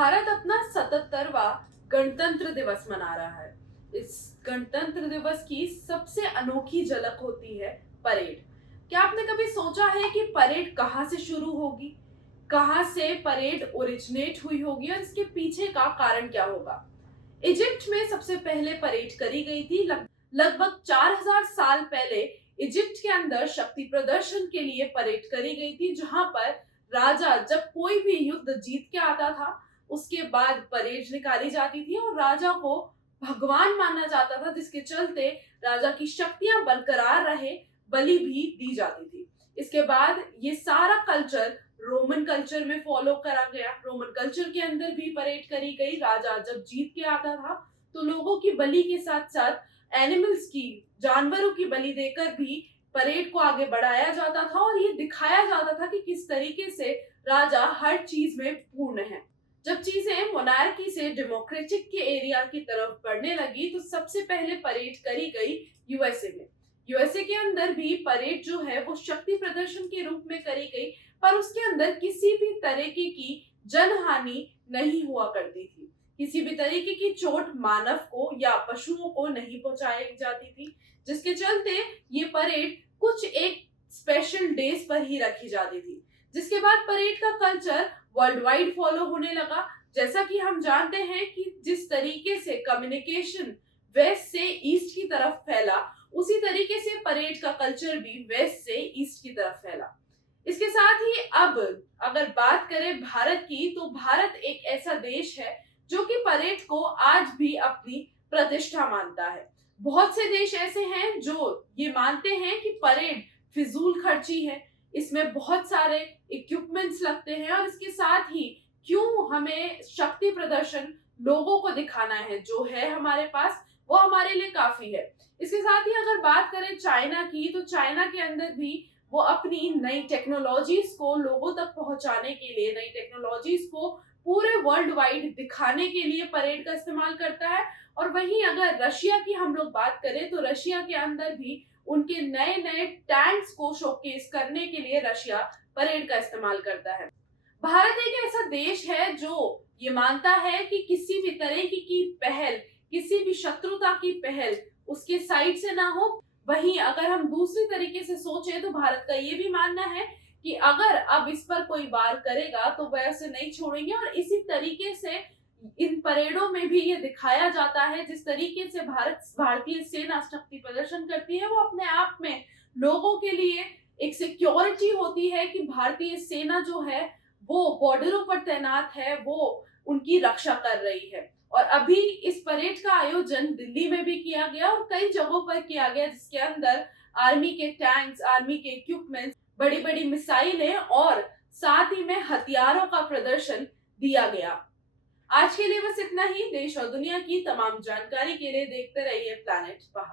भारत अपना 77वां गणतंत्र दिवस मना रहा है। इस गणतंत्र दिवस की सबसे अनोखी झलक होती है परेड। क्या आपने कभी सोचा है कि परेड कहाँ से शुरू होगी, कहाँ से परेड ओरिजिनेट हुई होगी और इसके पीछे का कारण क्या होगा? इजिप्ट में सबसे पहले परेड करी गई थी लगभग 4000 साल पहले। इजिप्ट के अंदर शक्ति प्रदर्शन के लिए परेड करी गई थी, जहां पर राजा जब कोई भी युद्ध जीत के आता था, उसके बाद परेड निकाली जाती थी और राजा को भगवान माना जाता था, जिसके चलते राजा की शक्तियां बरकरार रहे, बलि भी दी जाती थी। इसके बाद ये सारा कल्चर रोमन कल्चर में फॉलो करा गया। रोमन कल्चर के अंदर भी परेड करी गई। राजा जब जीत के आता था तो लोगों की बलि के साथ साथ एनिमल्स की, जानवरों की बलि देकर भी परेड को आगे बढ़ाया जाता था और ये दिखाया जाता था कि किस तरीके से राजा हर चीज में पूर्ण है। जब चीजें मोनार्की से डेमोक्रेटिक के एरिया की तरफ बढ़ने लगी तो सबसे पहले परेड करी गई यूएसए में। यूएसए के अंदर भी परेड जो है वो शक्ति प्रदर्शन के रूप में करी गई, पर उसके अंदर किसी भी तरीके की जनहानि नहीं हुआ करती थी। किसी भी तरीके की चोट मानव को या पशुओं को नहीं पहुंचाई जाती थी, जिसके चलते ये परेड कुछ एक स्पेशल डेज पर ही रखी जाती थी। जिसके बाद परेड का कल्चर वर्ल्ड वाइड फॉलो होने लगा। जैसा कि हम जानते हैं कि जिस तरीके से कम्युनिकेशन वेस्ट से ईस्ट की तरफ फैला, उसी तरीके से परेड का कल्चर भी वेस्ट से ईस्ट की तरफ फैला। इसके साथ ही अब अगर बात करें भारत की, तो भारत एक ऐसा देश है जो कि परेड को आज भी अपनी प्रतिष्ठा मानता है। बहुत से देश ऐसे हैं जो ये मानते हैं कि परेड फिजूल खर्ची है, इसमें बहुत सारे इक्विपमेंट्स लगते हैं और इसके साथ ही क्यों हमें शक्ति प्रदर्शन लोगों को दिखाना है, जो है हमारे पास वो हमारे लिए काफी है। इसके साथ ही अगर बात करें चाइना की, तो चाइना के अंदर भी वो अपनी नई टेक्नोलॉजीज को लोगों तक पहुंचाने के लिए, नई टेक्नोलॉजीज को पूरे वर्ल्ड वाइड दिखाने के लिए परेड का इस्तेमाल करता है। और वहीं अगर रशिया की हम लोग बात करें, तो रशिया के अंदर भी उनके नए नए टैंक्स को शोकेस करने के लिए रशिया परेड का इस्तेमाल करता है। भारत एक ऐसा देश है जो ये मानता है कि किसी भी तरह की पहल, किसी भी शत्रुता की पहल उसके साइड से ना हो। वहीं अगर हम दूसरी तरीके से सोचें तो भारत का ये भी मानना है कि अगर अब इस पर कोई वार करेगा तो वह उसे नहीं छोड़ेंगे। और इसी तरीके से इन परेडों में भी ये दिखाया जाता है, जिस तरीके से भारतीय सेना शक्ति प्रदर्शन करती है, वो अपने आप में लोगों के लिए एक सिक्योरिटी होती है कि भारतीय सेना जो है वो बॉर्डरों पर तैनात है, वो उनकी रक्षा कर रही है। और अभी इस परेड का आयोजन दिल्ली में भी किया गया और कई जगहों पर किया गया, जिसके अंदर आर्मी के टैंक्स, आर्मी के इक्विपमेंट्स, बड़ी बड़ी मिसाइलें और साथ ही में हथियारों का प्रदर्शन दिया गया। आज के लिए बस इतना ही। देश और दुनिया की तमाम जानकारी के लिए देखते रहिए प्लैनेट पहाड़।